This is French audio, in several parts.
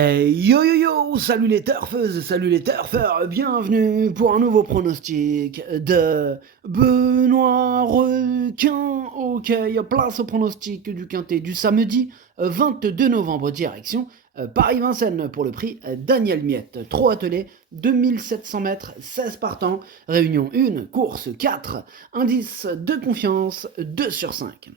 Yo yo yo, salut les turfeuses, salut les turfeurs, bienvenue pour un nouveau pronostic de Benoît Requin. Ok, place au pronostic du quintet du samedi 22 novembre, direction Paris-Vincennes pour le prix Daniel Miette. 3 attelés, 2700 mètres, 16 partants, réunion 1, course 4, indice de confiance 2 sur 5.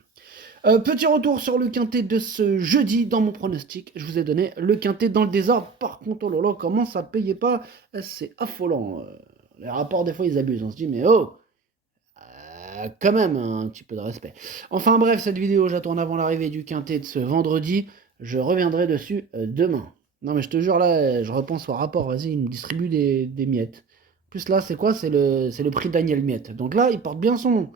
Petit retour sur le quintet de ce jeudi dans mon pronostic. Je vous ai donné le quintet dans le désordre. Par contre, oh là là, comment ça payait pas? C'est affolant. Les rapports, des fois, ils abusent. On se dit, mais oh, quand même, un petit peu de respect. Enfin bref, cette vidéo, j'attends avant l'arrivée du quintet de ce vendredi. Je reviendrai dessus demain. Non, mais je te jure, là, je repense au rapport. Vas-y, il me distribue des miettes. En plus, là, c'est quoi? C'est le prix Daniel Miette. Donc là, il porte bien son nom.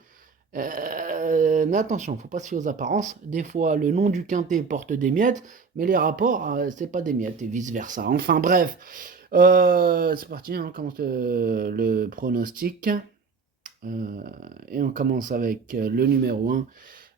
Mais attention, faut pas se fier aux apparences. Des fois, le nom du quintet porte des miettes, mais les rapports, c'est pas des miettes et vice versa. Enfin bref, c'est parti. On commence le pronostic. Et on commence avec le numéro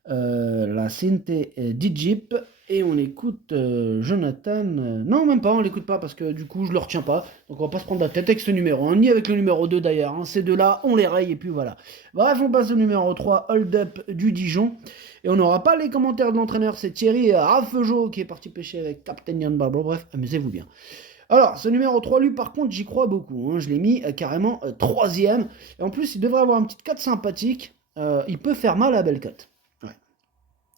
1, la Sinte Digip. Et on écoute Jonathan. Non, même pas, on l'écoute pas parce que du coup, je le retiens pas. Donc, on va pas se prendre la tête avec ce numéro 1, ni avec le numéro 2 d'ailleurs. Hein. Ces deux-là, on les raye et puis voilà. Bref, on passe au numéro 3, Hold Up du Dijon. Et on n'aura pas les commentaires de l'entraîneur, c'est Thierry Raffegeau qui est parti pêcher avec Captain Yann Barbeau. Bref, amusez-vous bien. Alors, ce numéro 3, lui, par contre, j'y crois beaucoup. Hein. Je l'ai mis carrément troisième. Et en plus, il devrait avoir une petite cote sympathique. Il peut faire mal à Bellecote.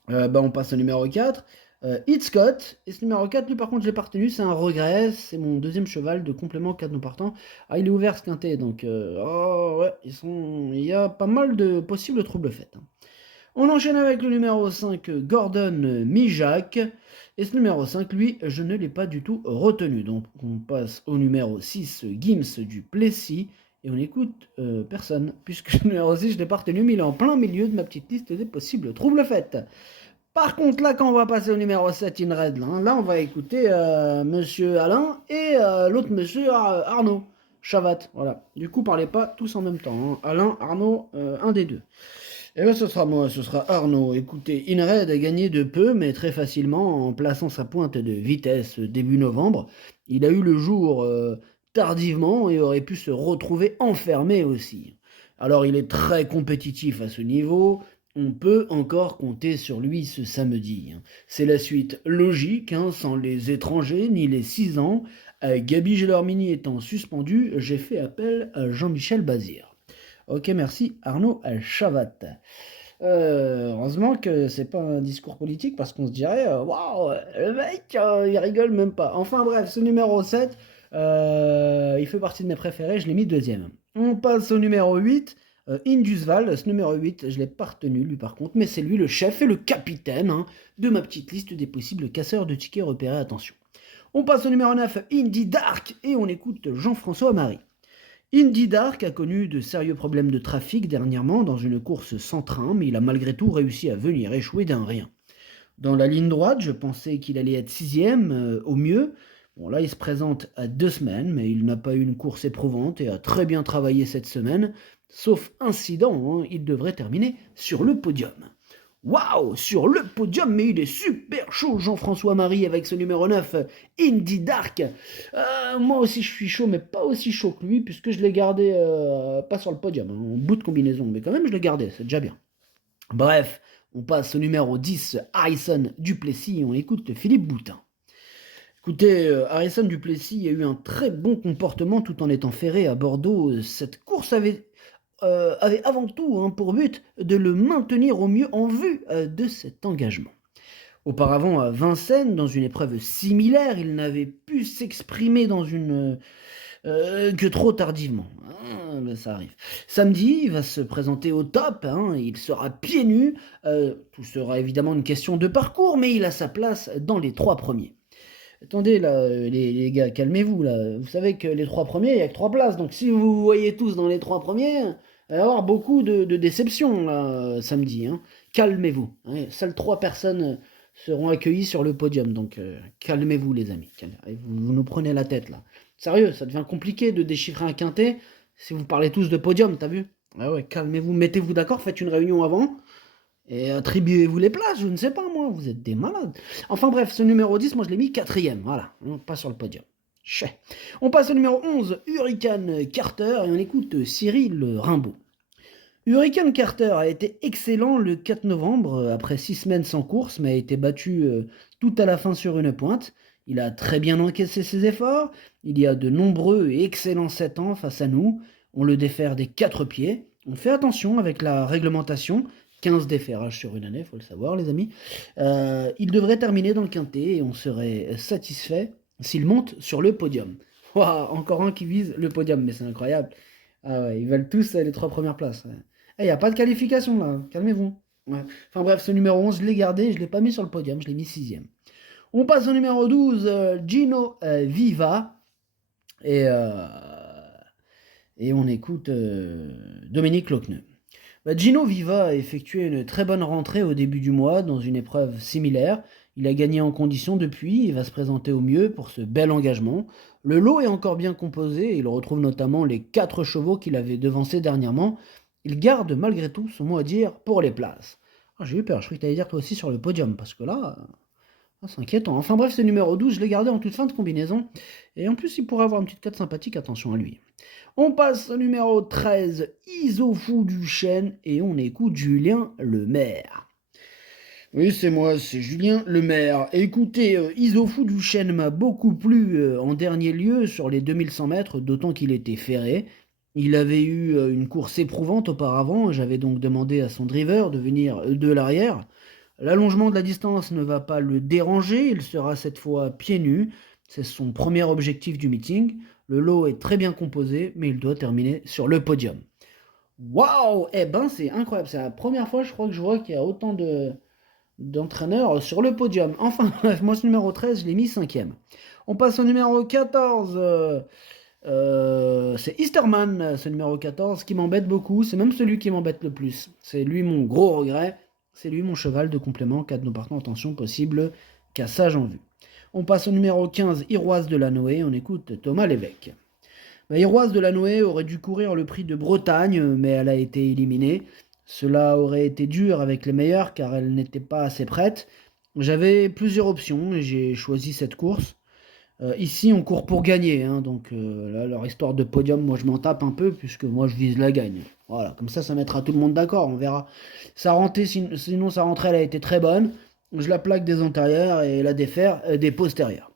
On passe au numéro 4. Hit Scott. Et ce numéro 4, lui par contre, je l'ai pas retenu. C'est un regret. C'est mon deuxième cheval de complément 4 nous partants. Ah, il est ouvert ce quintet. Donc, oh, ouais, il y a pas mal de possibles troubles faits. Hein. On enchaîne avec le numéro 5, Gordon Mijak. Et ce numéro 5, lui, je ne l'ai pas du tout retenu. Donc, on passe au numéro 6, Gims du Plessis. Et on écoute personne, puisque le numéro 6, je ne l'ai pas retenu, mais il est en plein milieu de ma petite liste des possibles troubles faits. Par contre, là, quand on va passer au numéro 7, in red, là on va écouter Monsieur Alain et l'autre Monsieur Arnaud Chavat. Voilà. Du coup, parlez pas tous en même temps. Hein. Alain, Arnaud, un des deux. Et bien, ce sera moi, ce sera Arnaud. Écoutez, Inred a gagné de peu, mais très facilement, en plaçant sa pointe de vitesse début novembre. Il a eu le jour tardivement et aurait pu se retrouver enfermé aussi. Alors, il est très compétitif à ce niveau. On peut encore compter sur lui ce samedi. Hein. C'est la suite logique, hein, sans les étrangers ni les 6 ans. Gabi Gelormini étant suspendu, j'ai fait appel à Jean-Michel Bazir. Ok, merci Arnaud Chavat. Heureusement que c'est pas un discours politique parce qu'on se dirait waouh, le mec il rigole même pas. Enfin bref, ce numéro 7, il fait partie de mes préférés, je l'ai mis deuxième. On passe au numéro 8, Indusval. Ce numéro 8, je l'ai pas retenu lui par contre, mais c'est lui le chef et le capitaine hein, de ma petite liste des possibles casseurs de tickets repérés. Attention. On passe au numéro 9, Indie Dark, et on écoute Jean-François Marie. Indie Dark a connu de sérieux problèmes de trafic dernièrement dans une course sans train, mais il a malgré tout réussi à venir échouer d'un rien. Dans la ligne droite, je pensais qu'il allait être sixième au mieux. Bon là, il se présente à 2 semaines, mais il n'a pas eu une course éprouvante et a très bien travaillé cette semaine. Sauf incident, hein, il devrait terminer sur le podium. Waouh, sur le podium, mais il est super chaud, Jean-François Marie, avec ce numéro 9, Indie Dark. Moi aussi, je suis chaud, mais pas aussi chaud que lui, puisque je l'ai gardé, pas sur le podium, hein, en bout de combinaison, mais quand même, je l'ai gardé, c'est déjà bien. Bref, on passe au numéro 10, Harrison Duplessis, et on écoute Philippe Boutin. Écoutez, Harrison Duplessis a eu un très bon comportement tout en étant ferré à Bordeaux. Cette course avait avant tout hein, pour but de le maintenir au mieux en vue de cet engagement. Auparavant, à Vincennes, dans une épreuve similaire, il n'avait pu s'exprimer dans une que trop tardivement. Ah, ben ça arrive. Samedi, il va se présenter au top, hein, il sera pieds nus. Tout sera évidemment une question de parcours, mais il a sa place dans les 3 premiers. Attendez là, les gars, calmez-vous là. Vous savez que les 3 premiers, il n'y a que 3 places. Donc si vous vous voyez tous dans les 3 premiers, il va y avoir beaucoup de déceptions là, samedi. Hein. Calmez-vous. Hein. Seules 3 personnes seront accueillies sur le podium. Donc calmez-vous les amis. Vous nous prenez la tête là. Sérieux, ça devient compliqué de déchiffrer un quintet si vous parlez tous de podium, t'as vu? Ah ouais, calmez-vous, mettez-vous d'accord, faites une réunion avant. Et attribuez-vous les places, je ne sais pas moi, vous êtes des malades. Enfin bref, ce numéro 10, moi je l'ai mis quatrième, voilà, pas sur le podium. Chais. On passe au numéro 11, Hurricane Carter, et on écoute Cyril Rimbaud. Hurricane Carter a été excellent le 4 novembre, après 6 semaines sans course, mais a été battu tout à la fin sur une pointe. Il a très bien encaissé ses efforts, il y a de nombreux et excellents 7 ans face à nous, on le défère des 4 pieds, on fait attention avec la réglementation, 15 déferrages sur une année, faut le savoir les amis. Il devrait terminer dans le quintet et on serait satisfait s'il monte sur le podium. Wow, encore un qui vise le podium, mais c'est incroyable. Ah ouais, ils veulent tous les 3 premières places. Il n'y a pas de qualification là, calmez-vous. Ouais. Enfin bref, ce numéro 11, je l'ai gardé, je ne l'ai pas mis sur le podium, je l'ai mis 6ème. On passe au numéro 12, Gino Viva. Et on écoute Dominique Lochneux. Gino Viva a effectué une très bonne rentrée au début du mois dans une épreuve similaire. Il a gagné en condition depuis et va se présenter au mieux pour ce bel engagement. Le lot est encore bien composé et il retrouve notamment les 4 chevaux qu'il avait devancés dernièrement. Il garde malgré tout son mot à dire pour les places. Ah, j'ai eu peur, je croyais que tu allais dire toi aussi sur le podium parce que là, c'est inquiétant. Enfin bref, c'est numéro 12, je l'ai gardé en toute fin de combinaison. Et en plus, il pourrait avoir une petite cote sympathique, attention à lui. On passe au numéro 13, Isofou du Chêne, et on écoute Julien Lemaire. Oui, c'est moi, c'est Julien Lemaire. Écoutez, Isofou du Chêne m'a beaucoup plu en dernier lieu sur les 2100 mètres, d'autant qu'il était ferré. Il avait eu une course éprouvante auparavant, j'avais donc demandé à son driver de venir de l'arrière. L'allongement de la distance ne va pas le déranger, il sera cette fois pieds nus. C'est son premier objectif du meeting. Le lot est très bien composé, mais il doit terminer sur le podium. Waouh! Eh ben, c'est incroyable. C'est la première fois, je crois, que je vois qu'il y a autant d'entraîneurs sur le podium. Enfin, moi, ce numéro 13, je l'ai mis 5ème. On passe au numéro 14. C'est Easterman, ce numéro 14, qui m'embête beaucoup. C'est même celui qui m'embête le plus. C'est lui mon gros regret. C'est lui mon cheval de complément, cas de nos partants en tension possible, cassage en vue. On passe au numéro 15, Iroise de Lanoé, on écoute Thomas Lévesque. Iroise de Lanoé aurait dû courir le prix de Bretagne, mais elle a été éliminée. Cela aurait été dur avec les meilleurs car elle n'était pas assez prête. J'avais plusieurs options et j'ai choisi cette course. Ici, on court pour gagner, hein, donc là, leur histoire de podium, moi je m'en tape un peu puisque moi je vise la gagne. Voilà, comme ça mettra tout le monde d'accord, on verra. Sa rentrée, sinon sa rentrée, elle a été très bonne. Je la plaque des antérieurs et la défaire des postérieurs.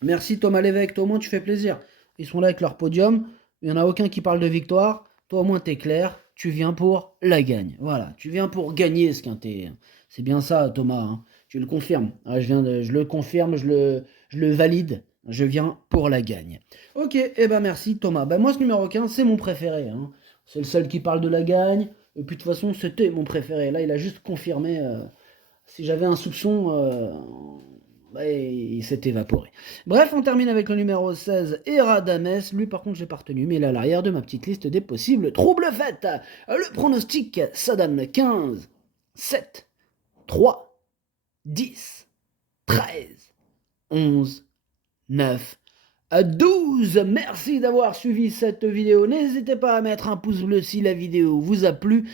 Merci Thomas Lévesque, toi au moins tu fais plaisir. Ils sont là avec leur podium, il n'y en a aucun qui parle de victoire. Toi au moins t'es clair, tu viens pour la gagne. Voilà, tu viens pour gagner ce quintet. C'est bien ça Thomas, hein. Tu le confirmes. Ah, je le confirme, je le valide. Je viens pour la gagne. Ok, ben merci Thomas. Moi ce numéro 15, c'est mon préféré, hein. C'est le seul qui parle de la gagne. Et puis de toute façon, c'était mon préféré. Là, il a juste confirmé. Si j'avais un soupçon, il s'est évaporé. Bref, on termine avec le numéro 16, Eradames. Lui, par contre, je l'ai pas retenu, mais il est à l'arrière de ma petite liste des possibles troubles faits. Le pronostic, ça donne 15, 7, 3, 10, 13, 11, 9, 12. Merci d'avoir suivi cette vidéo. N'hésitez pas à mettre un pouce bleu si la vidéo vous a plu.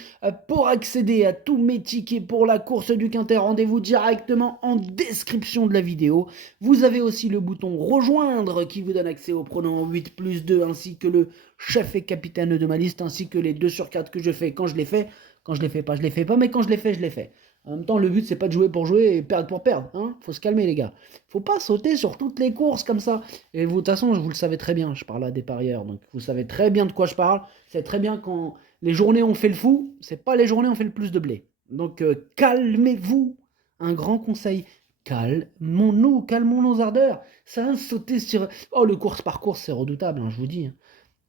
Pour accéder à tous mes tickets pour la course du Quintet, rendez-vous directement en description de la vidéo. Vous avez aussi le bouton rejoindre qui vous donne accès au pronom 8+2 ainsi que le chef et capitaine de ma liste ainsi que les 2 sur 4 que je fais quand je les fais. Quand je les fais pas, je les fais pas, mais quand je les fais, je les fais. En même temps, le but, c'est pas de jouer pour jouer et perdre pour perdre. Hein, faut se calmer, les gars. Faut pas sauter sur toutes les courses comme ça. Et vous, de toute façon, vous le savez très bien. Je parle à des parieurs. Donc, vous savez très bien de quoi je parle. C'est très bien quand les journées ont fait le fou. C'est pas les journées ont fait le plus de blé. Donc, calmez-vous. Un grand conseil. Calmons-nous nos ardeurs. Ça, sauter sur... Oh, le course par course, c'est redoutable, hein, je vous dis.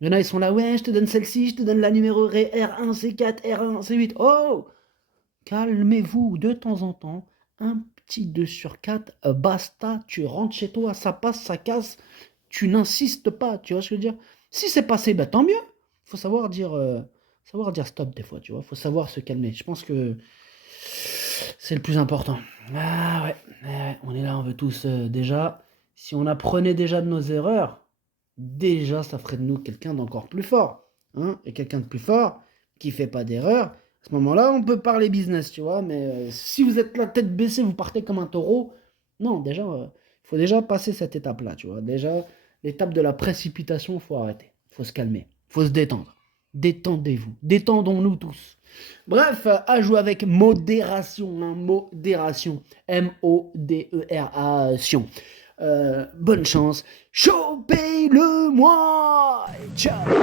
Il y en a, ils sont là. Ouais, je te donne celle-ci. Je te donne la numéro R1, C4, R1, C8. Oh! Calmez-vous de temps en temps, un petit 2 sur 4, basta, tu rentres chez toi, ça passe, ça casse, tu n'insistes pas, tu vois ce que je veux dire? Si c'est passé, tant mieux, il faut savoir dire stop des fois, tu vois, il faut savoir se calmer, je pense que c'est le plus important. Ah ouais, on est là, on veut tous déjà, si on apprenait déjà de nos erreurs, déjà ça ferait de nous quelqu'un d'encore plus fort, hein, et quelqu'un de plus fort qui fait pas d'erreur, À ce moment-là, on peut parler business, tu vois, mais si vous êtes la tête baissée, vous partez comme un taureau, non, déjà, il faut déjà passer cette étape-là, tu vois. Déjà, l'étape de la précipitation, il faut arrêter, il faut se calmer, il faut se détendre. Détendez-vous, détendons-nous tous. Bref, à jouer avec modération, hein, modération, M-O-D-E-R-A-tion. Bonne chance, chopez-le-moi, ciao.